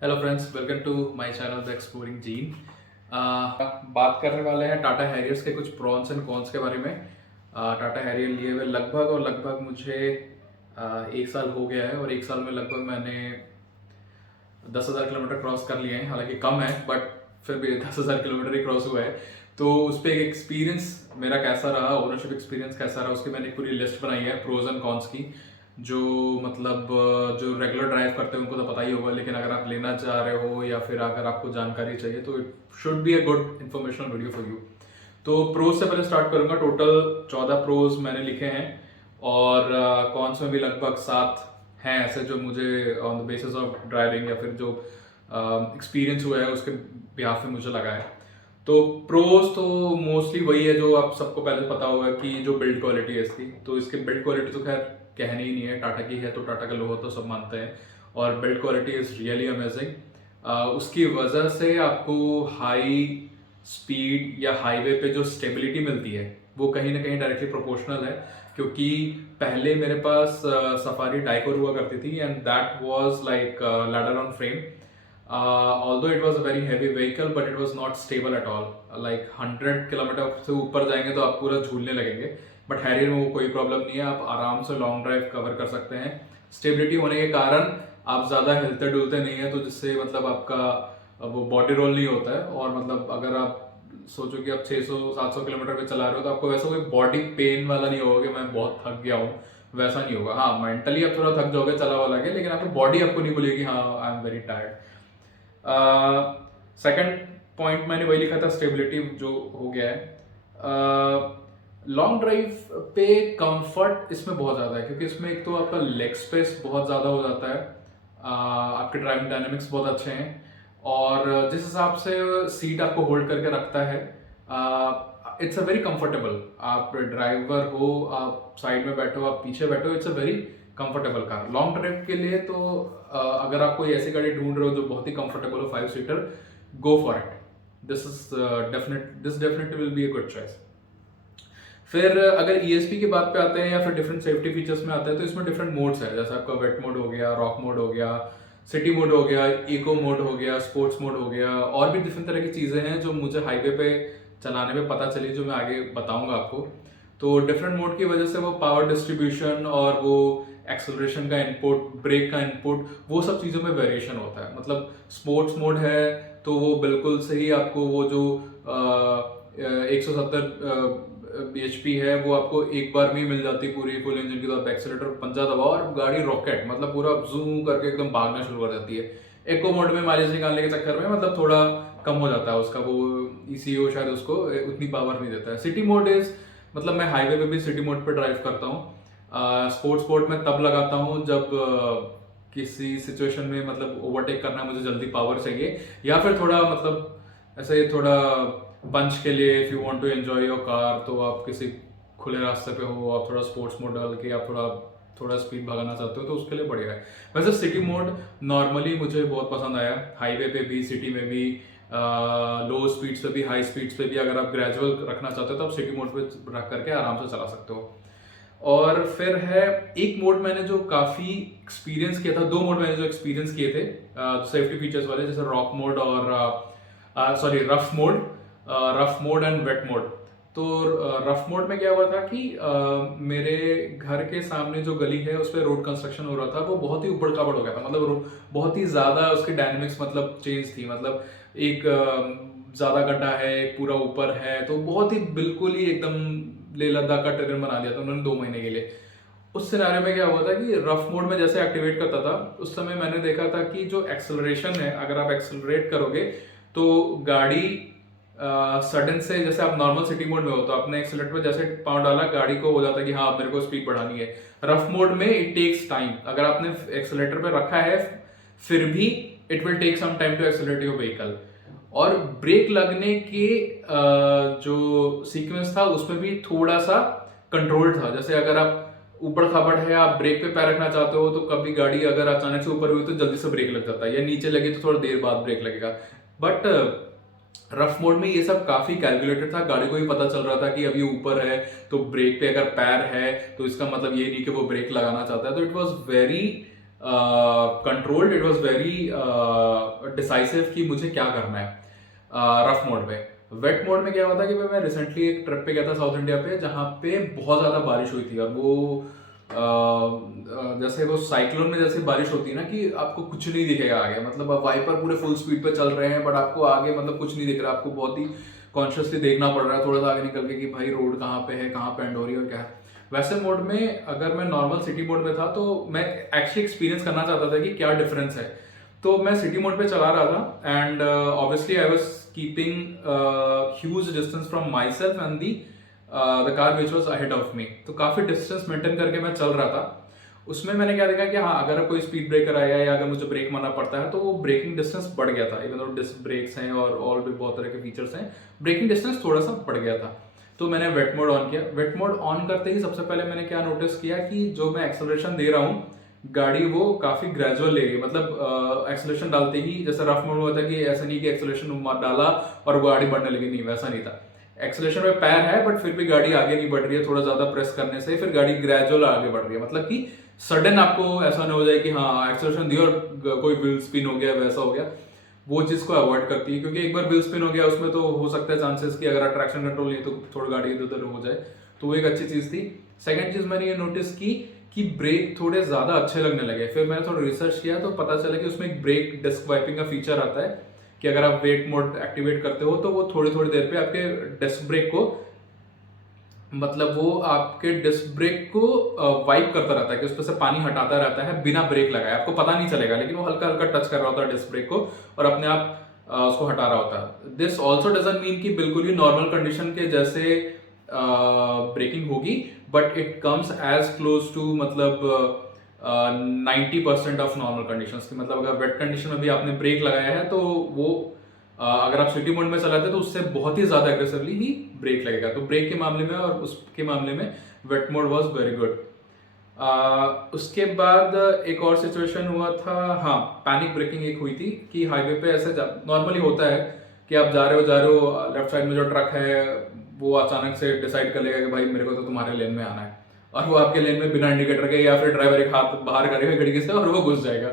Hello friends, welcome to my channel the exploring जीन। बात करने वाले हैं टाटा हैरियर्स के कुछ प्रॉन्स एंड कॉन्स के बारे में। टाटा हैरियर लिए हुए लगभग मुझे 1 साल हो गया है और 1 साल में लगभग मैंने 10,000 किलोमीटर क्रॉस कर लिए हैं। हालांकि कम है बट फिर भी 10,000 किलोमीटर ही क्रॉस हुआ है। तो उस पर एक एक्सपीरियंस मेरा कैसा रहा, ओनरशिप एक्सपीरियंस कैसा रहा, उसकी मैंने एक पूरी लिस्ट बनाई है प्रोज एंड कॉन्स की। जो मतलब जो रेगुलर ड्राइव करते हैं उनको तो पता ही होगा, लेकिन अगर आप लेना चाह रहे हो या फिर अगर आपको जानकारी चाहिए तो it should be a good informational video for you. तो प्रोज से पहले स्टार्ट करूंगा। टोटल 14 प्रोज मैंने लिखे हैं और कॉन्स में भी लगभग 7 हैं ऐसे जो मुझे on the basis of driving या फिर जो एक्सपीरियंस हुआ है उसके बिहाफ में मुझे लगा है। तो प्रोज तो मोस्टली वही है जो आप सबको पहले पता होगा कि जो बिल्ड क्वालिटी है इसकी। तो इसकी बिल्ड क्वालिटी तो खैर कहने ही नहीं है, टाटा की है तो टाटा का लोगो तो सब मानते हैं और build quality is really amazing. उसकी वजह से आपको हाई स्पीड या हाईवे पे जो स्टेबिलिटी मिलती है वो कहीं ना कहीं डायरेक्टली प्रोपोर्शनल है। क्योंकि पहले मेरे पास सफारी डाइकोर हुआ करती थी and that was like ladder on frame. although it was a very heavy vehicle but it was not stable at all. like 100 kilometre से ऊपर जाएंगे तो आप पूरा झूलने लगेंगे, बट हैरियर में वो कोई प्रॉब्लम नहीं है। आप आराम से लॉन्ग ड्राइव कवर कर सकते हैं। स्टेबिलिटी होने के कारण आप ज़्यादा हिलते डुलते नहीं है, तो जिससे मतलब आपका वो बॉडी रोल नहीं होता है। और मतलब अगर आप सोचो कि आप 600-700 किलोमीटर पे चला रहे हो तो आपको वैसा कोई बॉडी पेन वाला नहीं होगा कि मैं बहुत थक गया हूँ, वैसा नहीं होगा। हाँ, मेंटली आप थोड़ा थक जाओगे चला वाला के, लेकिन आपकी बॉडी आपको नहीं बोलेगी हाँ I am very tired. Second point मैंने वही लिखा था, स्टेबिलिटी जो हो गया है। लॉन्ग ड्राइव पे कंफर्ट इसमें बहुत ज़्यादा है क्योंकि इसमें एक तो आपका लेग स्पेस बहुत ज़्यादा हो जाता है। आपके ड्राइविंग डायनेमिक्स बहुत अच्छे हैं और जिस हिसाब से सीट आपको होल्ड करके रखता है इट्स अ वेरी कंफर्टेबल। आप ड्राइवर हो, आप साइड में बैठो, आप पीछे बैठो, it's a very comfortable car. Long drive के लिए तो अगर आप कोई ऐसी गाड़ी ढूंढ रहे हो जो बहुत ही कंफर्टेबल हो 5 seater, go for it. This definitely will be a good choice. फिर अगर ESP की बात पे आते हैं या फिर डिफरेंट सेफ्टी फीचर्स में आते हैं तो इसमें डिफरेंट मोड्स है। जैसे आपका वेट मोड हो गया, रॉक मोड हो गया, सिटी मोड हो गया, इको मोड हो गया, स्पोर्ट्स मोड हो गया, और भी डिफरेंट तरह की चीज़ें हैं जो मुझे हाईवे पे चलाने में पता चली, जो मैं आगे बताऊंगा आपको। तो डिफरेंट मोड की वजह से वो पावर डिस्ट्रीब्यूशन और वो एक्सेलरेशन का इनपुट, ब्रेक का इनपुट, वो सब चीज़ों में वेरिएशन होता है। मतलब स्पोर्ट्स मोड है तो वो बिल्कुल सही आपको वो जो 170 bhp है वो आपको एक बार में ही मिल जाती है पूरी फुल इंजन की। तो आप एक्सीलेटर पंजा दबाओ और गाड़ी रॉकेट मतलब पूरा जूम करके एकदम भागना शुरू कर देती है। एको मोड में माइलेज निकालने के चक्कर में मतलब थोड़ा कम हो जाता है उसका वो ECU, शायद उसको उतनी पावर नहीं देता है। सिटी मोड इज मतलब मैं हाईवे पे भी सिटी मोड पे ड्राइव करता हूँ। स्पोर्ट्स मोड में तब लगाता हूँ जब किसी सिचुएशन में मतलब ओवरटेक करना है, मुझे जल्दी पावर चाहिए, या फिर थोड़ा मतलब ऐसे थोड़ा पंच के लिए if you want to enjoy your car, तो आप किसी खुले रास्ते पे हो, आप थोड़ा स्पोर्ट्स मोड डाल के आप थोड़ा स्पीड भगाना चाहते हो तो उसके लिए बढ़िया है। वैसे सिटी मोड नॉर्मली मुझे बहुत पसंद आया, हाईवे पे भी, सिटी में भी, लो स्पीड्स पे भी, हाई स्पीड्स पे भी। अगर आप ग्रेजुअल रखना चाहते हो तो आप सिटी मोड पे रख करके आराम से चला सकते हो। और फिर है एक मोड मैंने जो काफ़ी एक्सपीरियंस किया था, 2 मोड मैंने जो एक्सपीरियंस किए थे सेफ्टी फीचर्स वाले, जैसे रॉक मोड और sorry rough mode and wet mode. तो रफ मोड में क्या हुआ था कि मेरे घर के सामने जो गली है उस पर रोड कंस्ट्रक्शन हो रहा था, वो बहुत ही उबड़ खाबड़ हो गया था। मतलब बहुत ही ज़्यादा उसकी डायनेमिक्स मतलब चेंज थी। मतलब एक ज़्यादा गड्ढा है, एक पूरा ऊपर है, तो बहुत ही बिल्कुल ही एकदम लेह लद्दाख का टेरेन बना दिया था उन्होंने 2 महीने के लिए। उस सिनारियो में क्या हुआ था कि रफ मोड में जैसे एक्टिवेट करता था उस समय मैंने देखा था कि जो एक्सेलरेशन है, अगर आप एक्सेलरेट करोगे तो गाड़ी सडन से, जैसे आप नॉर्मल सिटी मोड में हो तो आपने एक्सेलरेटर पे जैसे पाँव डाला, गाड़ी को हो जाता है कि हाँ मेरे को स्पीड बढ़ानी है। रफ मोड में इट टेक्स टाइम। अगर आपने एक्सेलरेटर पे रखा है फिर भी it will take some time to accelerate your vehicle. और ब्रेक लगने के जो सीक्वेंस था उसमें भी थोड़ा सा कंट्रोल था। जैसे अगर आप ऊपर खाबड़ है, आप ब्रेक पे पैर रखना चाहते हो तो कभी गाड़ी अगर अचानक से ऊपर हुई तो जल्दी से ब्रेक लग जाता है, या नीचे लगी तो थोड़ा देर बाद ब्रेक लगेगा। बट रफ मोड में ये सब काफी कैलकुलेटेड था, गाड़ी को भी पता चल रहा था कि अभी ऊपर है तो ब्रेक पे अगर पैर है तो इसका मतलब ये नहीं कि वो ब्रेक लगाना चाहता है। तो it was very controlled, it was very decisive कि मुझे क्या करना है रफ मोड में। वेट मोड में क्या हुआ था कि मैं रिसेंटली एक ट्रिप पे गया था साउथ इंडिया पे, जहाँ पे बहुत ज़्यादा बारिश हुई थी, और वो जैसे वो साइक्लोन में जैसे बारिश होती है ना कि आपको कुछ नहीं दिखेगा आगे, मतलब आप वाइपर पूरे फुल स्पीड पे चल रहे हैं बट आपको आगे मतलब कुछ नहीं दिख रहा, आपको बहुत ही कॉन्शियसली देखना पड़ रहा है थोड़ा सा आगे निकल के कि भाई रोड कहाँ पे है, कहाँ पे एंड हो रही है और क्या है। वैसे मोड में अगर मैं नॉर्मल सिटी मोड में था तो मैं एक्चुअली एक्सपीरियंस करना चाहता था कि क्या डिफरेंस है, तो मैं सिटी मोड पे चला रहा था and obviously I was keeping huge distance from my self and the car which was ahead of me, तो काफी डिस्टेंस मेंटेन करके मैं चल रहा था। उसमें मैंने क्या देखा कि हाँ, अगर कोई स्पीड ब्रेकर आया या अगर मुझे ब्रेक मारना पड़ता है तो वो ब्रेकिंग डिस्टेंस बढ़ गया था, इवन दो डिस्क ब्रेक्स हैं और भी बहुत तरह के फीचर्स हैं, ब्रेकिंग डिस्टेंस थोड़ा सा बढ़ गया था। तो मैंने वेट मोड ऑन किया। वेट मोड ऑन करते ही सबसे पहले मैंने क्या नोटिस किया कि जो मैं एक्सेलरेशन दे रहा हूँ गाड़ी वो काफी ग्रेजुअल ले रही है, मतलब एक्सेलरेशन डालते ही जैसे रफ मोड में होता है कि ऐसा नहीं कि एक्सेलरेशन डाला और गाड़ी बढ़ने लगी, नहीं वैसा नहीं था। एक्सेलरेशन में पैर है बट फिर भी गाड़ी आगे नहीं बढ़ रही है, थोड़ा ज्यादा प्रेस करने से फिर गाड़ी ग्रेजुअल आगे बढ़ रही है, मतलब कि सडन आपको ऐसा नहीं हो जाए कि हाँ एक्सेलरेशन दिया और कोई व्हील स्पिन हो गया वैसा हो गया, वो चीज को अवॉइड करती है, क्योंकि एक बार व्हील स्पिन हो गया उसमें तो हो सकता है चांसेस कि अगर ट्रैक्शन कंट्रोल नहीं तो थोड़ी गाड़ी इधर उधर हो जाए, तो वो एक अच्छी चीज थी। सेकंड चीज मैंने ये नोटिस की कि ब्रेक थोड़े ज्यादा अच्छे लगने लगे, फिर मैंने थोड़ा रिसर्च किया तो पता चला कि उसमें एक ब्रेक डिस्क वाइपिंग का फीचर आता है कि अगर आप वेट मोड एक्टिवेट करते हो तो वो थोड़ी थोड़ी देर पे आपके डिस्क ब्रेक को, मतलब वो आपके डिस्क ब्रेक को वाइप करता रहता है कि उसमें से पानी हटाता रहता है बिना ब्रेक लगाए, आपको पता नहीं चलेगा लेकिन वो हल्का हल्का टच कर रहा होता है डिस्क ब्रेक को और अपने आप उसको हटा रहा होता है। दिस ऑल्सो डजंट मीन कि बिल्कुल ही नॉर्मल कंडीशन के जैसे ब्रेकिंग होगी, but it comes as close to मतलब 90% ऑफ नॉर्मल कंडीशंस की, मतलब अगर वेट कंडीशन में भी आपने ब्रेक लगाया है तो वो अगर आप सिटी मोड में चलाते हैं तो उससे बहुत ही ज्यादा एग्रेसिवली ही ब्रेक लगेगा, तो ब्रेक के मामले में और उसके मामले में wet mode was very good. उसके बाद एक और सिचुएशन हुआ था, हाँ पैनिक ब्रेकिंग एक हुई थी कि हाईवे पे ऐसे नॉर्मली होता है कि आप जा रहे हो लेफ्ट साइड में जो ट्रक है वो अचानक से डिसाइड कर लेगा कि भाई मेरे को तो तुम्हारे लेन में आना है, और वो आपके लेन में बिना इंडिकेटर के या फिर ड्राइवर एक हाथ बाहर करेगा खिड़की से और वो घुस जाएगा।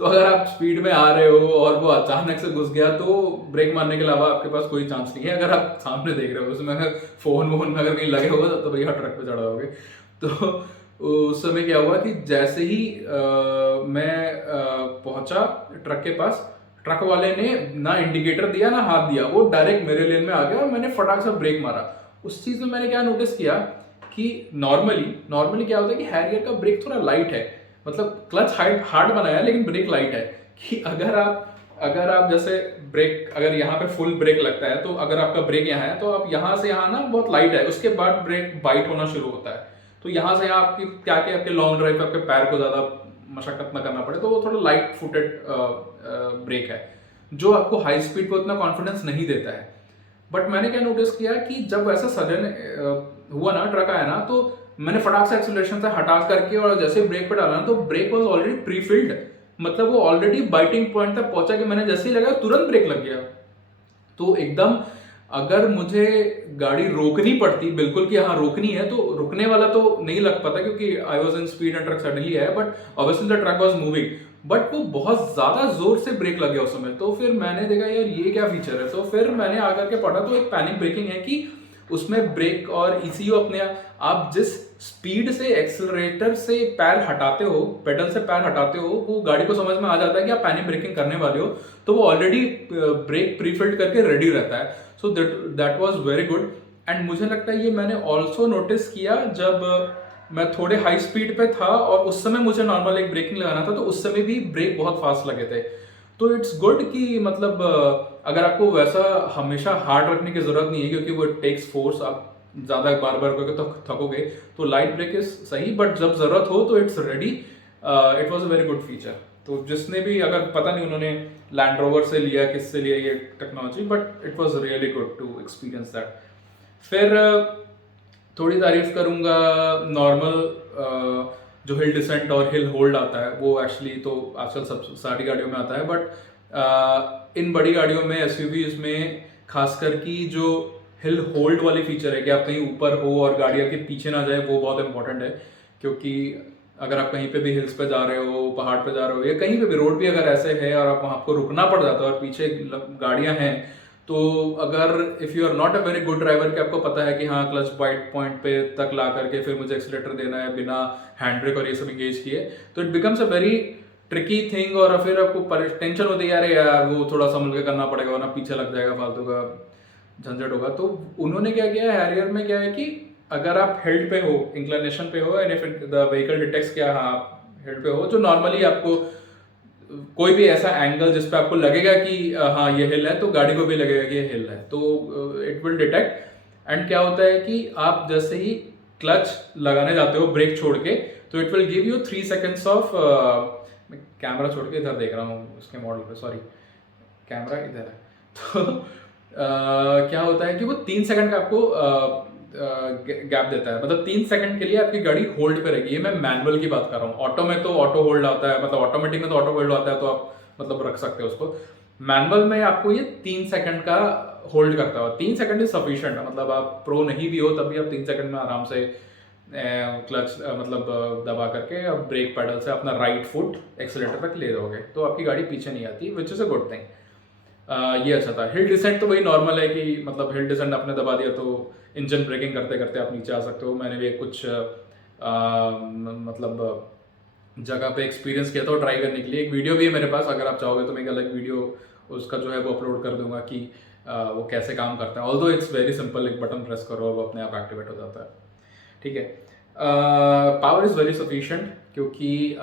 तो अगर आप स्पीड में आ रहे हो और वो अचानक से घुस गया तो ब्रेक मारने के अलावा आपके पास कोई चांस नहीं है, अगर आप सामने देख रहे हो उसमें अगर फोन वोन में अगर कहीं लगे होगा तो भैया ट्रक पे चढ़ा होगे। तो उस समय क्या हुआ कि जैसे ही मैं पहुंचा ट्रक के पास, ट्रक वाले ने ना इंडिकेटर दिया ना हाथ दिया, वो डायरेक्ट मेरे लेन में आ गया और मैंने फटाक से ब्रेक मारा। उस चीज में मैंने क्या नोटिस किया कि नॉर्मली क्या होता है कि हैरियर का ब्रेक थोड़ा लाइट है, मतलब क्लच हार्ड बनाया है लेकिन ब्रेक लाइट है, कि अगर आप जैसे ब्रेक अगर यहाँ पे फुल ब्रेक लगता है तो अगर आपका ब्रेक यहाँ है तो आप यहाँ से यहाँ ना बहुत लाइट है, उसके बाद ब्रेक बाइट होना शुरू होता है, तो यहाँ से यहाँ आपकी क्या कि आपके लॉन्ग ड्राइव पे आपके पैर को ज्यादा मशक्कत ना करना पड़े, तो वो थोड़ा लाइट फुटेड ब्रेक है जो आपको हाई स्पीड पे उतना कॉन्फिडेंस नहीं देता है। बट मैंने क्या नोटिस किया कि जब ऐसा सडन हुआ ना, ट्रक आया ना, तो मैंने फटाक से एक्सेलरेशन से हटा करके और जैसे ब्रेक पे डाला ना तो brake was already pre filled, मतलब वो ऑलरेडी बाइटिंग पॉइंट तक पहुंचा कि मैंने जैसे ही लगाया तुरंत ब्रेक लग गया। तो एकदम अगर मुझे गाड़ी रोकनी पड़ती बिल्कुल कि हाँ रोकनी है, तो रुकने वाला तो नहीं लग पाता क्योंकि I was in speed and truck suddenly है, but obviously the truck was moving, but वो बहुत ज्यादा जोर से ब्रेक लग गया उस समय। तो फिर मैंने देखा यार ये क्या फीचर है, तो फिर मैंने आकर के पढ़ा तो एक पैनिक ब्रेकिंग है कि उसमें ब्रेक और ईसीयू अपने आप जिस स्पीड से एक्सेलरेटर से पैर हटाते हो, पेडल से पैर हटाते हो, वो गाड़ी को समझ में आ जाता है कि आप पैनिक ब्रेकिंग करने वाले हो, तो वो ऑलरेडी ब्रेक प्रीफिल्ड करके रेडी रहता है। So that was very good. And मुझे लगता है ये मैंने ऑल्सो नोटिस किया जब मैं थोड़े हाई स्पीड पे था और उस समय मुझे नॉर्मल एक ब्रेकिंग लगाना था, तो उस समय भी ब्रेक बहुत फास्ट लगे थे। तो इट्स गुड कि मतलब अगर आपको वैसा हमेशा हार्ड रखने की जरूरत नहीं है क्योंकि वो टेक्स फोर्स, आप ज्यादा बार बार करके तो थकोगे, तो लाइट ब्रेक इज सही, बट जब जरूरत हो तो it's ready. It was a very good feature. तो जिसने भी, अगर पता नहीं उन्होंने लैंड रोवर से लिया किससे लिया ये technology, but it was really good to experience that. फिर थोड़ी तारीफ करूंगा नॉर्मल जो हिल डिसेंट और हिल होल्ड आता है, वो एक्चुअली तो आजकल सब सारी गाड़ियों में आता है, बट इन बड़ी गाड़ियों में एसयूवीज में खासकर की जो हिल होल्ड वाली फीचर है कि आप कहीं ऊपर हो और गाड़ी आपके पीछे ना जाए, वो बहुत इंपॉर्टेंट है। क्योंकि अगर आप कहीं पे भी हिल्स पे जा रहे हो, पहाड़ पे जा रहे हो, या कहीं पे भी रोड भी अगर ऐसे है और आप वहाँ आपको रुकना पड़ जाता है और पीछे गाड़ियाँ हैं, तो अगर if you are not a very good driver कि आपको पता है कि हाँ क्लच वाइट पॉइंट पे तक ला करके फिर मुझे एक्सीलेटर देना है बिना हैंड ब्रेक और ये सब इंगेज किए, तो it becomes a very tricky thing. और फिर आपको टेंशन होती है यार वो थोड़ा संभल के करना पड़ेगा वरना पीछे लग जाएगा, फालतू का झंझट होगा। तो उन्होंने क्या किया है हैरियर में, क्या है कि अगर आप हेल्ड पे हो, इंक्लिनेशन पे हो, and if the vehicle detects क्या हाँ आप हेल्ड पे हो, जो नॉर्मली आपको कोई भी ऐसा एंगल जिस पे आपको लगेगा कि हाँ ये हिल है, तो गाड़ी को भी लगेगा कि ये हिल है, तो इट विल डिटेक्ट। एंड क्या होता है कि आप जैसे ही क्लच लगाने जाते हो ब्रेक छोड़ के, तो it will give you 3 seconds of, मैं कैमरा छोड़ के इधर देख रहा हूँ उसके मॉडल पे, सॉरी कैमरा इधर है। तो क्या होता है कि वो 3 सेकंड का आपको गैप देता है, मतलब 3 सेकंड के लिए आपकी गाड़ी होल्ड पे रहेगी। ये मैं मैनुअल की बात कर रहा हूँ, ऑटो में तो ऑटो होल्ड आता है, मतलब ऑटोमेटिक में तो ऑटो होल्ड आता है, तो आप मतलब रख सकते हो उसको। मैनुअल में आपको ये 3 सेकंड का होल्ड करता है। 3 सेकंड इज सफिशिएंट, मतलब आप प्रो नहीं भी हो तब भी आप 3 सेकंड में आराम से क्लच मतलब दबा करके अब ब्रेक पेडल से अपना राइट फुट एक्सीलेटर तक ले दोगे, तो आपकी गाड़ी पीछे नहीं आती, which is a good thing. ये अच्छा था। हिल डिसेंट तो वही नॉर्मल है कि मतलब हिल डिसेंट आपने दबा दिया तो इंजन ब्रेकिंग करते करते आप नीचे आ सकते हो। मैंने भी कुछ मतलब जगह पे एक्सपीरियंस किया था ट्राई करने के लिए। एक वीडियो भी है मेरे पास, अगर आप चाहोगे तो मैं एक अलग वीडियो उसका जो है वो अपलोड कर दूंगा कि वो कैसे काम करता है। ऑल्दो इट्स वेरी सिंपल, एक बटन प्रेस करो और वो अपने आप एक्टिवेट हो जाता है, ठीक है। पावर इज़ वेरी सफिशिएंट क्योंकि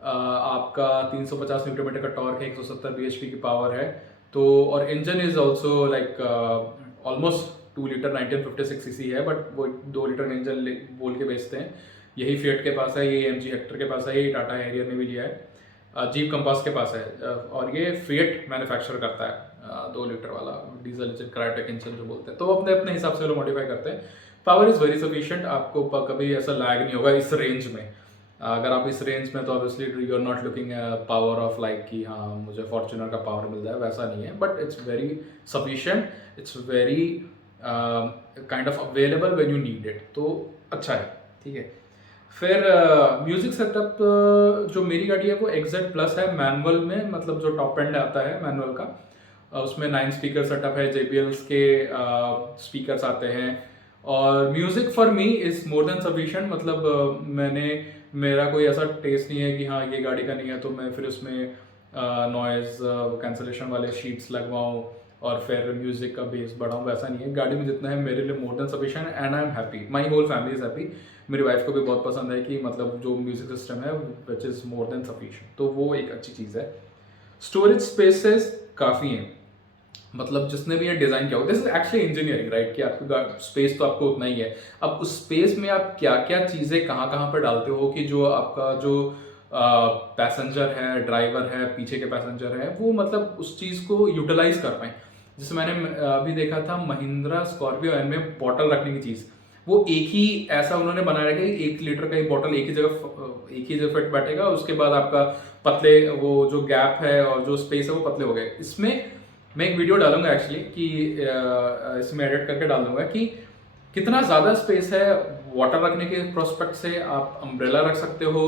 आपका 350 न्यूटन मीटर का टॉर्क है, 170 bhp की पावर है, तो और engine is also like almost 2 litre 1956 CC है, बट वो 2 लीटर इंजन बोल के बेचते हैं। यही फिएट के पास है, यही MG हेक्टर के पास है, यही टाटा हैरियर ने भी लिया है, जीप कंपास के पास है, और ये फिएट मैन्युफैक्चर करता है 2 लीटर वाला डीजल इंजन, क्रायोटेक इंजन जो बोलते हैं, तो अपने अपने हिसाब से वो मॉडिफाई करते हैं। पावर इज़ वेरी सफिशिएंट, आपको कभी ऐसा लैग नहीं होगा इस रेंज में। अगर आप इस रेंज में, तो obviously you are not looking power of like कि हाँ मुझे फॉर्च्यूनर का पावर मिल जाए, वैसा नहीं है, but it's very sufficient, it's very kind of available when you need it, तो अच्छा है, ठीक है। फिर म्यूजिक सेटअप जो मेरी गाड़ी है वो XZ प्लस है मैनुअल में, मतलब जो टॉप एंड आता है मैनुअल का, उसमें 9 स्पीकर सेटअप है, JBLs के स्पीकर्स आते हैं, और music for me is more than sufficient. मतलब मेरा कोई ऐसा टेस्ट नहीं है कि हाँ ये गाड़ी का नहीं है तो मैं फिर उसमें नॉइज कैंसलेशन वाले शीट्स लगवाऊँ और फिर म्यूजिक का बेस बढ़ाऊँ, वैसा नहीं है। गाड़ी में जितना है मेरे लिए more than sufficient, and I am happy, my whole family is happy. मेरी वाइफ को भी बहुत पसंद है कि मतलब जो म्यूजिक सिस्टम है which is more than sufficient, तो वो एक अच्छी चीज़ है। स्टोरेज स्पेसेस काफ़ी हैं, मतलब जिसने भी ये डिज़ाइन किया हो, this is actually engineering right, कि आपका स्पेस तो आपको उतना ही है। अब उस स्पेस में आप क्या क्या चीज़ें कहाँ कहाँ पर डालते हो कि जो आपका जो पैसेंजर है, ड्राइवर है, पीछे के पैसेंजर है, वो मतलब उस चीज़ को यूटिलाइज कर पाए। जैसे मैंने अभी देखा था महिंद्रा स्कॉर्पियो एन में बॉटल रखने की चीज़, वो एक ही ऐसा उन्होंने बनाया कि 1 लीटर का ही बॉटल एक ही जगह फिट बैठेगा, उसके बाद आपका पतले वो जो गैप है और जो स्पेस है वो पतले हो गए। इसमें मैं एक वीडियो डालूंगा एक्चुअली कि इसमें एडिट करके डाल दूंगा कि कितना ज़्यादा स्पेस है वाटर रखने के प्रोस्पेक्ट से, आप अम्ब्रेला रख सकते हो,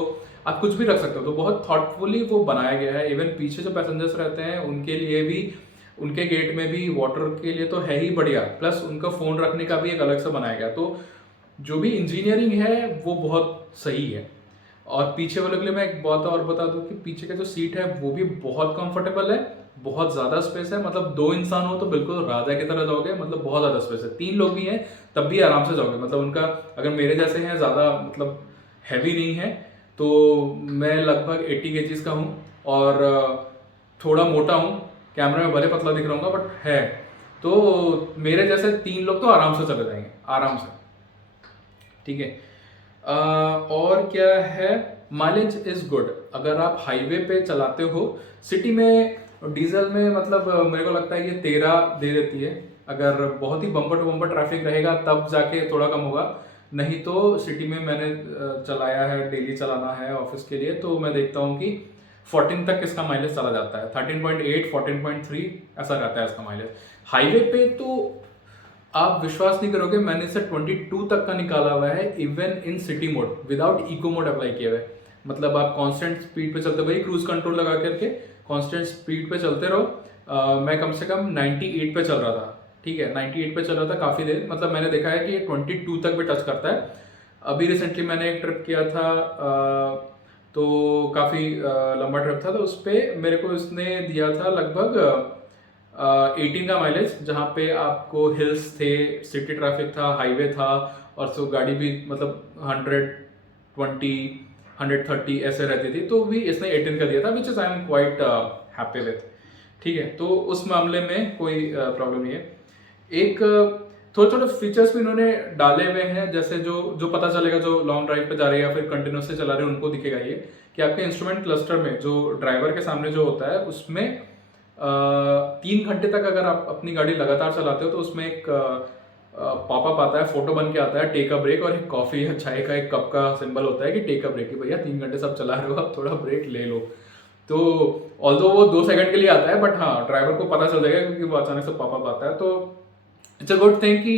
आप कुछ भी रख सकते हो, तो बहुत थॉटफुली वो बनाया गया है। इवन पीछे जो पैसेंजर्स रहते हैं उनके लिए भी, उनके गेट में भी वाटर के लिए तो है ही बढ़िया, प्लस उनका फ़ोन रखने का भी एक अलग से बनाया गया, तो जो भी इंजीनियरिंग है वो बहुत सही है। और पीछे वालों के लिए मैं एक बात और बता दूं कि पीछे का जो सीट है वो भी बहुत कंफर्टेबल है, बहुत ज़्यादा स्पेस है, मतलब 2 इंसान हो तो बिल्कुल राजा की तरह जाओगे, मतलब बहुत ज़्यादा स्पेस है। 3 लोग भी हैं तब भी आराम से जाओगे, मतलब उनका अगर मेरे जैसे हैं ज़्यादा मतलब हैवी नहीं है, तो मैं लगभग 80 kg का हूँ और थोड़ा मोटा हूँ, कैमरे में भले पतला दिख रहा हूँ बट है, तो मेरे जैसे 3 लोग तो आराम से चले जाएंगे, आराम से, ठीक है। और क्या है, माइलेज इज गुड। अगर आप हाईवे पे चलाते हो, सिटी में डीजल में मतलब मेरे को लगता है ये 13 दे देती है, अगर बहुत ही बम्पर टू बम्पर ट्रैफिक रहेगा तब जाके थोड़ा कम होगा, नहीं तो सिटी में मैंने चलाया है, डेली चलाना है ऑफिस के लिए, तो मैं देखता हूँ कि 14 तक इसका माइलेज चला जाता है, 13.8 14.3 ऐसा रहता है इसका माइलेज। हाईवे पे तो आप विश्वास नहीं करोगे, मैंने इसे 22 तक का निकाला हुआ है even in city mode, without eco mode apply किया हुआ है। मतलब आप कांस्टेंट स्पीड पे चलते, वही क्रूज कंट्रोल लगा करके कांस्टेंट स्पीड पे चलते रहो। मैं कम से कम 98 पे चल रहा था, ठीक है, 98 पे चल रहा था काफ़ी देर। मतलब मैंने देखा है कि ये 22 तक भी टच करता है। अभी रिसेंटली मैंने एक ट्रिप किया था, तो काफ़ी लंबा ट्रिप था, तो उस पर मेरे को इसने दिया था लगभग 18 का माइलेज, जहाँ पे आपको हिल्स थे, सिटी ट्रैफिक था, हाईवे था, और सो गाड़ी भी मतलब 120 130 ऐसे रहती थी, तो भी इसने 18 का दिया था, which is I am quite happy with. ठीक है, तो उस मामले में कोई प्रॉब्लम नहीं है। एक थोड़े थोड़े फीचर्स भी इन्होंने डाले हुए हैं, जैसे जो जो पता चलेगा जो लॉन्ग ड्राइव पे जा रहे हैं या फिर कंटिन्यूस से चला रहे हैं, उनको दिखेगा ये कि आपके इंस्ट्रूमेंट क्लस्टर में जो ड्राइवर के सामने जो होता है, उसमें 3 घंटे तक अगर आप अपनी गाड़ी लगातार चलाते हो तो उसमें एक पॉपअप आता है, फोटो बन के आता है, टेक अ ब्रेक, और एक कॉफी या चाय का एक कप का सिंबल होता है कि टेक अ ब्रेक, कि भैया 3 घंटे सब चला रहे हो, आप थोड़ा ब्रेक ले लो। तो ऑल्दो वो 2 सेकंड के लिए आता है, बट हाँ ड्राइवर को पता चल जाएगा क्योंकि वो अचानक से पॉपअप आता है। तो इट्स अ गुड थिंग कि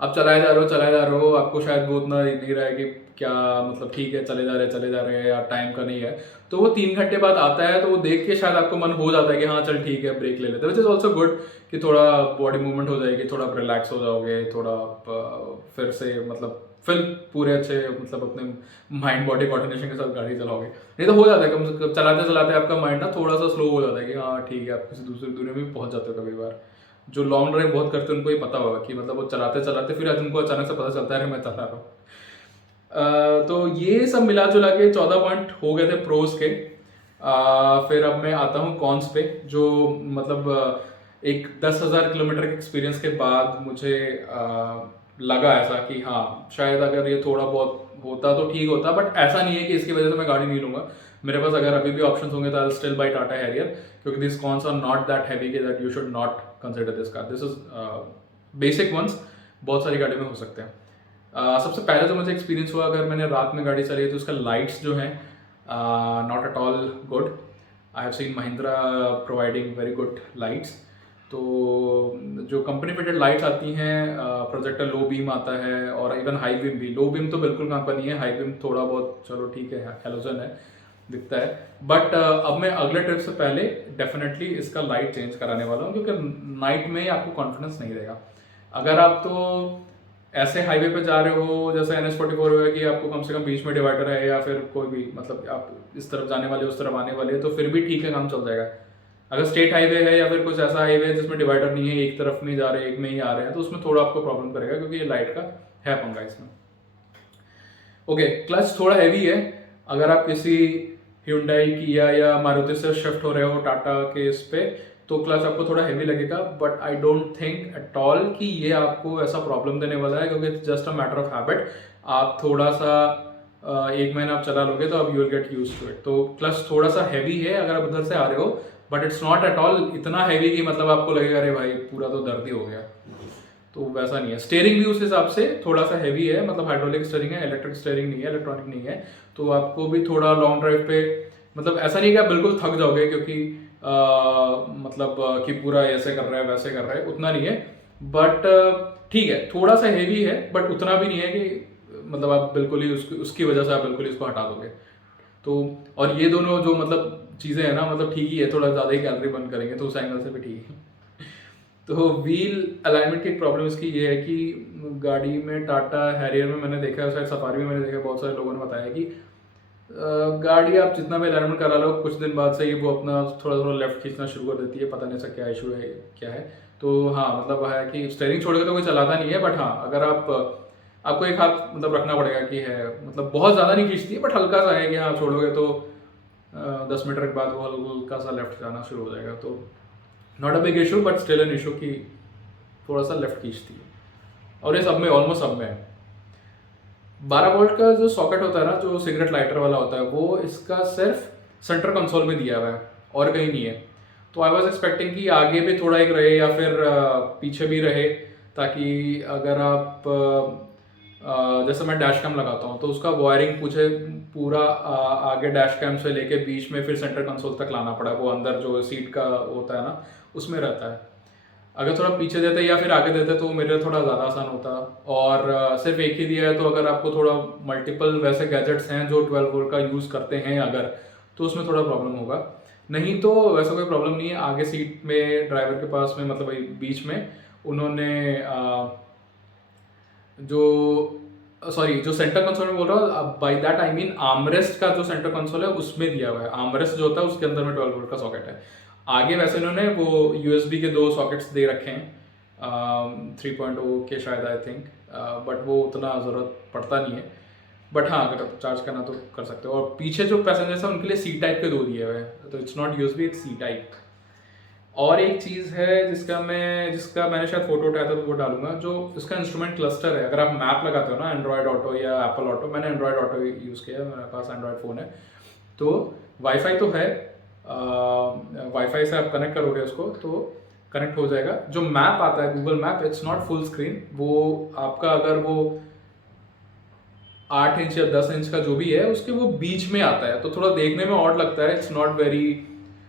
आप चलाए जा रहे हो, आपको शायद वो उतना नहीं रहा है कि क्या मतलब ठीक है चले जा रहे हैं या टाइम का नहीं है, तो वो 3 घंटे बाद आता है, तो वो देख के शायद आपको मन हो जाता है कि हाँ चल ठीक है ब्रेक ले लेते हैं, विच इज़ ऑल्सो गुड कि थोड़ा बॉडी मूवमेंट हो जाएगी, थोड़ा रिलैक्स हो जाओगे, थोड़ा आप फिर से मतलब फिर पूरे अच्छे मतलब अपने माइंड बॉडी कोऑर्डिनेशन के साथ गाड़ी चलाओगे। नहीं तो हो जाता है कम से कम चलाते चलाते आपका माइंड ना थोड़ा सा स्लो हो जाता है कि हाँ ठीक है, आप किसी दूसरी दुनिया में भी पहुंच जाते हो। कभी बार जो लॉन्ग ड्राइव बहुत करते हैं उनको ही पता होगा कि मतलब वो चलाते चलाते फिर आज उनको अचानक से पता चलता है मैं चला रहा हूँ। तो ये सब मिला जुला के 14 पॉइंट हो गए थे प्रोस के। फिर अब मैं आता हूँ कॉन्स पे, जो मतलब एक 10,000 किलोमीटर के एक्सपीरियंस के बाद मुझे लगा ऐसा कि हाँ शायद अगर ये थोड़ा बहुत होता तो ठीक होता, बट ऐसा नहीं है कि इसकी वजह से मैं गाड़ी नहीं लूंगा। मेरे पास अगर अभी भी ऑप्शंस होंगे तो I still buy Tata Harrier, क्योंकि this cons are not that heavy कि that you should not consider this car. This is basic ones, बहुत सारी गाड़ी में हो सकते हैं। सबसे पहले तो मुझे एक्सपीरियंस हुआ, अगर मैंने रात में गाड़ी चलाई तो उसका लाइट्स जो हैं not at all good. I have seen Mahindra providing very good lights. तो जो कंपनी फिटेड लाइट्स आती हैं, प्रोजेक्टर लो बीम आता है, और इवन हाई बीम भी। लो बीम तो बिल्कुल काम का नहीं है, हाई बीम थोड़ा बहुत चलो ठीक है, हेलोजन है, दिखता है। बट अब मैं अगले ट्रिप से पहले डेफिनेटली इसका लाइट चेंज कराने वाला हूँ, क्योंकि नाइट में आपको कॉन्फिडेंस नहीं रहेगा। अगर आप तो ऐसे हाईवे पे जा रहे हो जैसे NH44 है कि आपको कम से कम बीच में डिवाइडर है, या फिर कोई भी मतलब आप इस तरफ जाने वाले उस तरफ आने वाले, तो फिर भी ठीक है, काम चल जाएगा। अगर स्टेट हाईवे है या फिर कुछ ऐसा हाईवे है जिसमें डिवाइडर नहीं है, एक तरफ नहीं जा रहे एक में ही आ रहे हैं, तो उसमें थोड़ा आपको प्रॉब्लम करेगा, क्योंकि ये लाइट का है पंगा इसमें। ओके, क्लच थोड़ा हैवी है। अगर आप किसी Hyundai किया या मारुति से शिफ्ट हो रहे हो टाटा के इस पे, तो क्लच आपको थोड़ा हैवी लगेगा, but I don't think at all कि ये आपको ऐसा प्रॉब्लम देने वाला है, क्योंकि it's just a matter of habit. आप थोड़ा सा 1 महीना आप चला लोगे तो अब you will get use to it. तो क्लच थोड़ा सा हैवी है अगर आप उधर से आ रहे हो, but it's not at all इतना हैवी कि मतलब आपको लगेगा अरे भाई पूरा तो दर्द ही हो गया, तो वैसा नहीं है। स्टेयरिंग भी उस हिसाब से थोड़ा सा हैवी है, मतलब हाइड्रोलिक स्टेयरिंग है, इलेक्ट्रिक स्टेयरिंग नहीं है, इलेक्ट्रॉनिक नहीं है। तो आपको भी थोड़ा लॉन्ग ड्राइव पे मतलब ऐसा नहीं कि आप बिल्कुल थक जाओगे, क्योंकि मतलब कि पूरा ऐसे कर रहा है वैसे कर रहा है, उतना नहीं है। बट ठीक है, थोड़ा सा हैवी है, बट उतना भी नहीं है कि मतलब आप बिल्कुल ही उसकी वजह से आप बिल्कुल ही इसको हटा दोगे। तो और ये दोनों जो मतलब चीज़ें हैं ना, मतलब ठीक ही है, थोड़ा ज़्यादा ही कैलोरी बर्न करेंगे, तो उस एंगल से भी ठीक है। तो व्हील अलाइनमेंट की प्रॉब्लम इसकी ये है कि गाड़ी में टाटा हैरियर में मैंने देखा है, शायद सफारी में मैंने देखा, बहुत सारे लोगों ने बताया कि गाड़ी आप जितना भी अलाइनमेंट करा लो, कुछ दिन बाद से ही वो अपना थोड़ा थोड़ा लेफ्ट खींचना शुरू कर देती है, पता नहीं ऐसा क्या इशू है क्या है। तो हाँ मतलब है कि स्टेयरिंग छोड़ के तो कोई चलाता नहीं है, बट हाँ अगर आपको एक हाथ मतलब रखना पड़ेगा कि है, मतलब बहुत ज़्यादा नहीं खींचती है, बट हल्का सा है कि हाँ छोड़ोगे तो 10 मीटर के बाद वो हल्का सा लेफ्ट जाना शुरू हो जाएगा। तो not a big issue, but still an issue कि थोड़ा सा लेफ्ट खींचती है। और ये सब में ऑलमोस्ट सब में है। 12 वोल्ट का जो सॉकेट होता है ना, जो सिगरेट लाइटर वाला होता है, वो इसका सिर्फ सेंटर कंसोल में दिया हुआ है और कहीं नहीं है। तो आई वॉज एक्सपेक्टिंग कि आगे भी थोड़ा एक रहे या फिर पीछे भी रहे, ताकि अगर आप जैसे मैं डैश कैम लगाता हूँ तो उसका वायरिंग पूरा आगे डैश कैम से लेके बीच में फिर सेंटर कंसोल तक लाना पड़ा, वो अंदर जो सीट का होता है ना उसमें रहता है। अगर थोड़ा पीछे देते या फिर आगे देते तो मेरे लिए थोड़ा ज़्यादा आसान होता। और सिर्फ एक ही दिया है, तो अगर आपको थोड़ा मल्टीपल वैसे गैजेट्स हैं जो 12 वोल्ट का यूज़ करते हैं अगर, तो उसमें थोड़ा प्रॉब्लम होगा। नहीं तो वैसा कोई प्रॉब्लम नहीं है। आगे सीट में ड्राइवर के पास में, मतलब वही बीच में उन्होंने जो सेंटर कंसोल में बोल रहा हूँ, by that I mean armrest का जो सेंटर कंसोल है उसमें दिया हुआ है। आर्मरेस्ट जो होता है उसके अंदर में 12 वोल्ट का सॉकेट है। आगे वैसे इन्होंने वो यूएसबी के 2 सॉकेट्स दे रखे हैं 3.0 के शायद, आई थिंक, बट वो उतना ज़रूरत पड़ता नहीं है। बट हाँ, अगर आप चार्ज करना तो कर सकते हो। और पीछे जो पैसेंजर्स हैं उनके लिए सी टाइप के 2 दिए हुए हैं, तो it's not USB, it's C type. और एक चीज़ है जिसका मैंने शायद फोटो उठाया था तो वो डालूंगा, जो इसका इंस्ट्रूमेंट क्लस्टर है। अगर आप मैप लगाते हो ना एंड्रॉयड ऑटो या एप्पल ऑटो, मैंने एंड्रॉयड ऑटो यूज़ किया है, मेरे पास एंड्रॉयड फ़ोन है, तो वाईफाई तो है, वाईफाई से आप कनेक्ट करोगे उसको तो कनेक्ट हो जाएगा। जो मैप आता है Google map, it's not full screen, वो आपका अगर वो 8 इंच या 10 इंच का जो भी है उसके वो बीच में आता है, तो थोड़ा देखने में ऑड लगता है। It's not very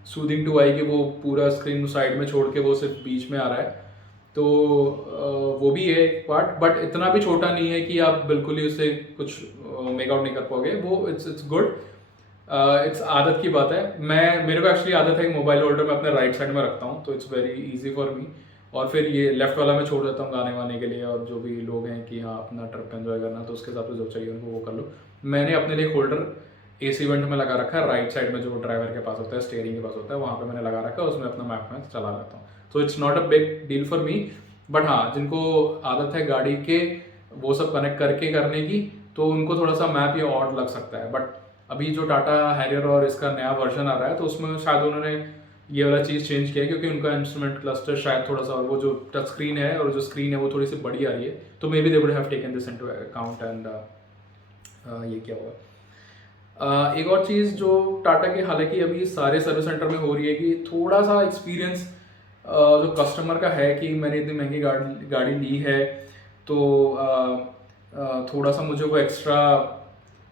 soothing to eye कि वो पूरा स्क्रीन साइड में छोड़ के वो सिर्फ बीच में आ रहा है, तो वो भी है एक पार्ट। बट इतना भी छोटा नहीं है कि आप बिल्कुल ही उससे कुछ मेक आउट नहीं कर पाओगे। वो इट्स गुड, इट्स आदत की बात है। मेरे को एक्चुअली आदत है कि मोबाइल होल्डर मैं अपने राइट साइड में रखता हूँ, तो it's very easy for me. और फिर ये लेफ्ट वाला मैं छोड़ देता हूँ गाने वाने के लिए, और जो भी लोग हैं कि हाँ अपना ट्रिप एंजॉय करना, तो उसके हिसाब से जो चाहिए उनको वो कर लो। मैंने अपने लिए होल्डर एसी वेंट में लगा रखा है, राइट साइड में जो ड्राइवर के पास होता है, स्टीयरिंग के पास होता है, वहाँ पे मैंने लगा रखा है, उसमें अपना मैप में चला लेता हूँ। तो it's not a big deal for me. But हाँ, जिनको आदत है गाड़ी के वो सब कनेक्ट करके करने की, तो उनको थोड़ा सा मैप ये ऑड लग सकता है। बट अभी जो टाटा हैरियर और इसका नया वर्जन आ रहा है, तो उसमें शायद उन्होंने ये वाला चीज़ चेंज किया है, क्योंकि उनका इंस्ट्रूमेंट क्लस्टर शायद थोड़ा सा, और वो जो टच स्क्रीन है और जो स्क्रीन है वो थोड़ी सी बड़ी आ रही है, तो may be they would have taken this into account and ये क्या होगा। एक और चीज़ जो टाटा की हालांकि अभी सारे सर्विस सेंटर में हो रही है कि थोड़ा सा एक्सपीरियंस जो कस्टमर का है कि मैंने इतनी महंगी गाड़ी ली है, तो थोड़ा सा मुझे वो एक्स्ट्रा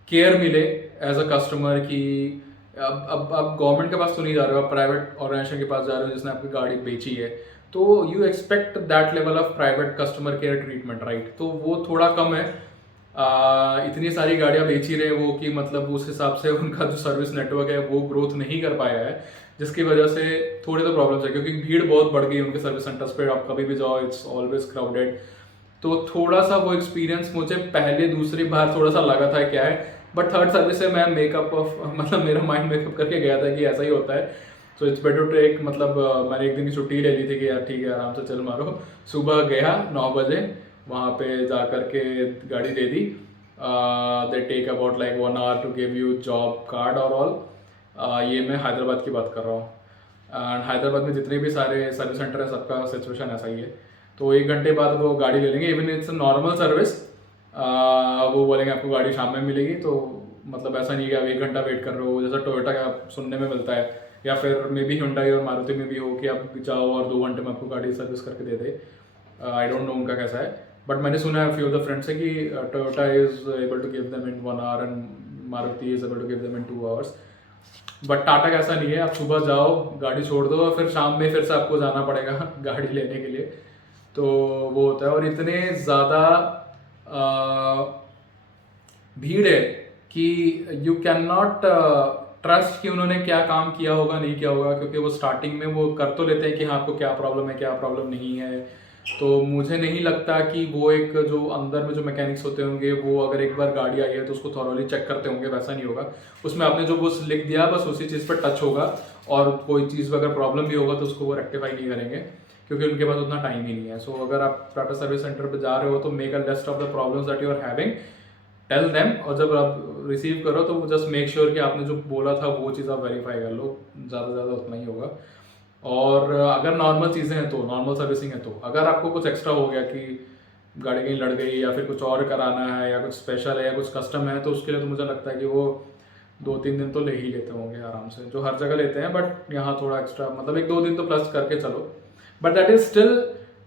केयर मिले एज अ कस्टमर की अब गवर्नमेंट के पास तो नहीं जा रहे हो, आप प्राइवेट ऑर्गेनाइजेशन के पास जा रहे हो जिसने आपकी गाड़ी बेची है, तो you expect that level of private customer care treatment, right? तो वो थोड़ा कम है। इतनी सारी गाड़ियां बेच ही रहे हैं वो कि मतलब उस हिसाब से उनका जो सर्विस नेटवर्क है वो ग्रोथ नहीं कर पाया है, जिसकी वजह से थोड़े तो प्रॉब्लम्स है, क्योंकि भीड़ बहुत बढ़ गई है उनके सर्विस सेंटर्स पे। आप कभी भी जाओ, इट्स ऑलवेज क्राउडेड। तो थोड़ा सा वो एक्सपीरियंस मुझे पहले दूसरी बार थोड़ा सा लगा था क्या है, बट थर्ड सर्विस से मैं मेकअप ऑफ मतलब मेरा माइंड मेकअप करके गया था कि ऐसा ही होता है। So it's better to take, मतलब मैंने एक दिन की छुट्टी ले ली थी कि यार ठीक है आराम से चल मारो। सुबह गया 9 बजे, वहाँ पे जा करके गाड़ी दे दी। They take about like 1 hour to give you job card और ऑल। ये मैं हैदराबाद की बात कर रहा हूँ, एंड हैदराबाद में जितने भी सारे सर्विस सेंटर है सबका सिचुएशन ऐसा ही है। तो 1 घंटे बाद वो गाड़ी ले लेंगे, इवन इट्स नॉर्मल सर्विस। वो बोलेंगे आपको गाड़ी शाम में मिलेगी, तो मतलब ऐसा नहीं कि आप 1 घंटा वेट कर रहे हो, जैसा टोयोटा का सुनने में मिलता है, या फिर मे बी हुंडई और मारुति में भी हो कि आप जाओ और 2 घंटे में आपको गाड़ी सर्विस करके दे दे। आई डोंट नो उनका कैसा है, बट मैंने सुना है फ्यू ऑफ द फ्रेंड्स से कि Toyota is able to give them in 1 hour and Maruti is able to give them in 2 hours. But Tata का ऐसा नहीं है, आप सुबह जाओ गाड़ी छोड़ दो और फिर शाम में फिर से आपको जाना पड़ेगा गाड़ी लेने के लिए, तो वो होता है। और इतने ज़्यादा भीड़ है कि यू कैन नॉट ट्रस्ट कि उन्होंने क्या काम किया होगा नहीं किया होगा, क्योंकि वो स्टार्टिंग में वो कर तो लेते हैं कि हाँ आपको क्या प्रॉब्लम है क्या प्रॉब्लम नहीं है। तो मुझे नहीं लगता कि वो एक जो अंदर में जो मैकेनिक्स होते होंगे वो अगर एक बार गाड़ी आई है तो उसको थॉरोली चेक करते होंगे, वैसा नहीं होगा। उसमें आपने जो बस लिख दिया बस उसी चीज़ पर टच होगा, और कोई चीज़ अगर प्रॉब्लम भी होगा तो उसको वो रेक्टिफाई नहीं करेंगे, क्योंकि उनके पास उतना टाइम ही नहीं है। सो अगर आप टाटा सर्विस सेंटर पे जा रहे हो तो make a list of the problems that you are having, tell them, और जब आप रिसीव करो तो जस्ट मेक श्योर कि आपने जो बोला था वो चीज़ आप वेरीफाई कर लो, ज़्यादा से ज़्यादा उतना ही होगा। और अगर नॉर्मल चीज़ें हैं तो नॉर्मल सर्विसिंग है, तो अगर आपको कुछ एक्स्ट्रा हो गया कि गाड़ी कहीं लड़ गई या फिर कुछ और कराना है या कुछ स्पेशल है या कुछ कस्टम है, तो उसके लिए तो मुझे लगता है कि वो 2-3 दिन तो ले ही लेते होंगे आराम से, जो हर जगह लेते हैं। बट यहाँ थोड़ा एक्स्ट्रा, मतलब 1-2 दिन तो प्लस करके चलो, but that is still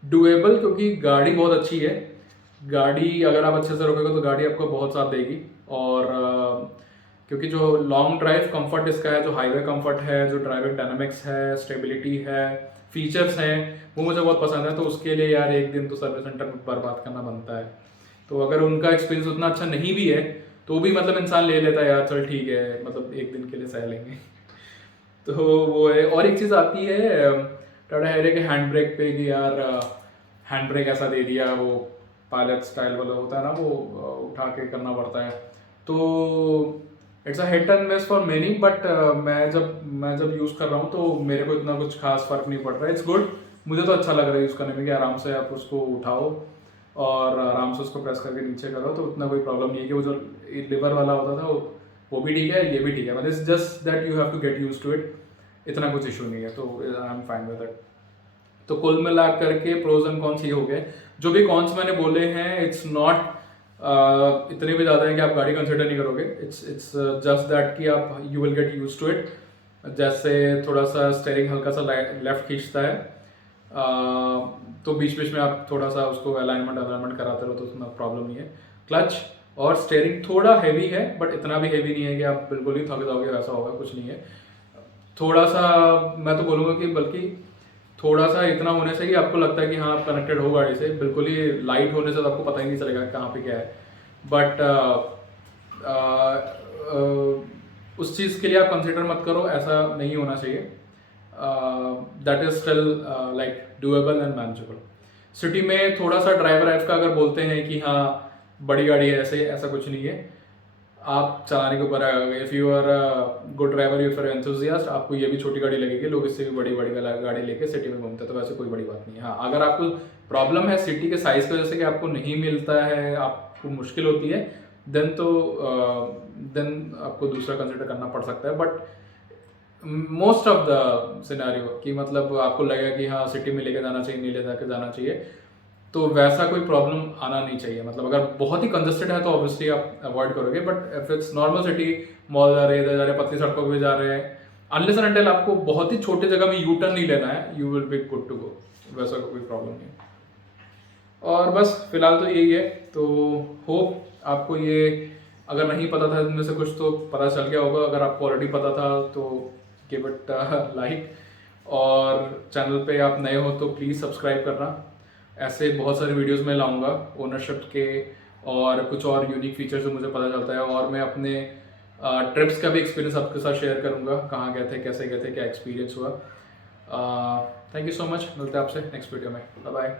doable, क्योंकि गाड़ी बहुत अच्छी है। गाड़ी अगर आप अच्छे से रोकोगे तो गाड़ी आपको बहुत साथ देगी। और क्योंकि जो लॉन्ग ड्राइव कंफर्ट इसका है, जो हाईवे कंफर्ट है, जो ड्राइविंग डायनामिक्स है, स्टेबिलिटी है, फीचर्स हैं वो मुझे बहुत पसंद है, तो उसके लिए यार एक दिन तो सर्विस सेंटर में बर्बाद करना बनता है। तो अगर उनका एक्सपीरियंस उतना अच्छा नहीं भी है तो भी मतलब इंसान ले लेता है यार, चल ठीक है मतलब एक दिन के लिए सह लेंगे। तो वो है। और एक चीज़ आती है टाटा हैरियर के हैंड ब्रेक पे कि यार हैंड ब्रेक ऐसा दे दिया, वो पायलट स्टाइल वाला होता है ना, वो उठा के करना पड़ता है। तो it's a hit and miss for many, but मैं जब यूज़ कर रहा हूँ तो मेरे को इतना कुछ खास फर्क नहीं पड़ रहा है। इट्स गुड, मुझे तो अच्छा लग रहा है यूज़ करने में कि आराम से आप उसको उठाओ और आराम से उसको प्रेस करके नीचे करो, तो उतना कोई प्रॉब्लम नहीं है। कि वो जो लिवर वाला होता था वो भी ठीक है, ये भी ठीक है, मतलब it's just that you have to get use to it, इतना कुछ इशू नहीं है, तो I am fine with it. तो कुल मिला करके प्रोज एंड कॉन्स ये हो गए। जो भी कॉन्स मैंने बोले हैं इट्स नॉट इतने भी ज़्यादा है कि आप गाड़ी कंसिडर नहीं करोगे। इट्स जस्ट दैट कि आप you will get use to it. जैसे थोड़ा सा स्टेयरिंग हल्का सा लेफ्ट खींचता है, तो बीच बीच में आप थोड़ा सा उसको अलाइनमेंट कराते रहो तो उसमें प्रॉब्लम नहीं है। क्लच और स्टेयरिंग थोड़ा हैवी है, बट इतना भी हैवी नहीं है कि आप बिल्कुल ही थक जाओगे, वैसा होगा कुछ नहीं है। थोड़ा सा मैं तो बोलूँगा कि बल्कि थोड़ा सा इतना होने से कि आपको लगता है कि हाँ आप कनेक्टेड हो गाड़ी से, बिल्कुल ही लाइट होने से तो आपको पता ही नहीं चलेगा कहाँ पे क्या है। बट उस चीज़ के लिए आप कंसिडर मत करो, ऐसा नहीं होना चाहिए। That is still like doable and manageable. City में थोड़ा सा ड्राइवर एफ का अगर बोलते हैं कि हाँ बड़ी गाड़ी है, ऐसा कुछ नहीं है, आप चलाने के ऊपर आएगा। If you are good driver, you are enthusiast, आपको ये भी छोटी गाड़ी लगेगी। लोग इससे भी बड़ी बड़ी गाड़ी लेके सिटी में घूमते हैं, तो वैसे कोई बड़ी बात नहीं है। हाँ अगर आपको प्रॉब्लम है सिटी के साइज़ की वजह से कि आपको नहीं मिलता है, आपको मुश्किल होती है, देन आपको दूसरा कंसिडर करना पड़ सकता है। But most of the scenario कि मतलब आपको लगेगा कि हाँ सिटी में लेके जाना चाहिए, नहीं ले जाके जाना चाहिए, तो वैसा कोई प्रॉब्लम आना नहीं चाहिए। मतलब अगर बहुत ही कंजस्टेड है तो ऑब्वियसली आप अवॉइड करोगे, but if it's normal city, mall जा रहे हैं, इधर जा रहे हैं, पतली सड़कों पे जा रहे हैं, अनलेस एंड अनटिल आपको बहुत ही छोटे जगह में यू टर्न नहीं लेना है, you will be good to go, वैसा कोई प्रॉब्लम नहीं। और बस फिलहाल तो यही है। तो होप आपको ये अगर नहीं पता था इनमें से कुछ तो पता चल गया होगा। अगर आपको ऑलरेडी पता था तो गिव इट लाइक, और चैनल पे आप नए हो तो प्लीज़ सब्सक्राइब करना। ऐसे बहुत सारे वीडियोस मैं लाऊंगा ओनरशिप के और कुछ और यूनिक फीचर्स जो मुझे पता चलता है, और मैं अपने ट्रिप्स का भी एक्सपीरियंस आपके साथ शेयर करूंगा, कहाँ गए थे, कैसे गए थे, क्या एक्सपीरियंस हुआ। थैंक यू सो मच, मिलते हैं आपसे नेक्स्ट वीडियो में। Bye bye.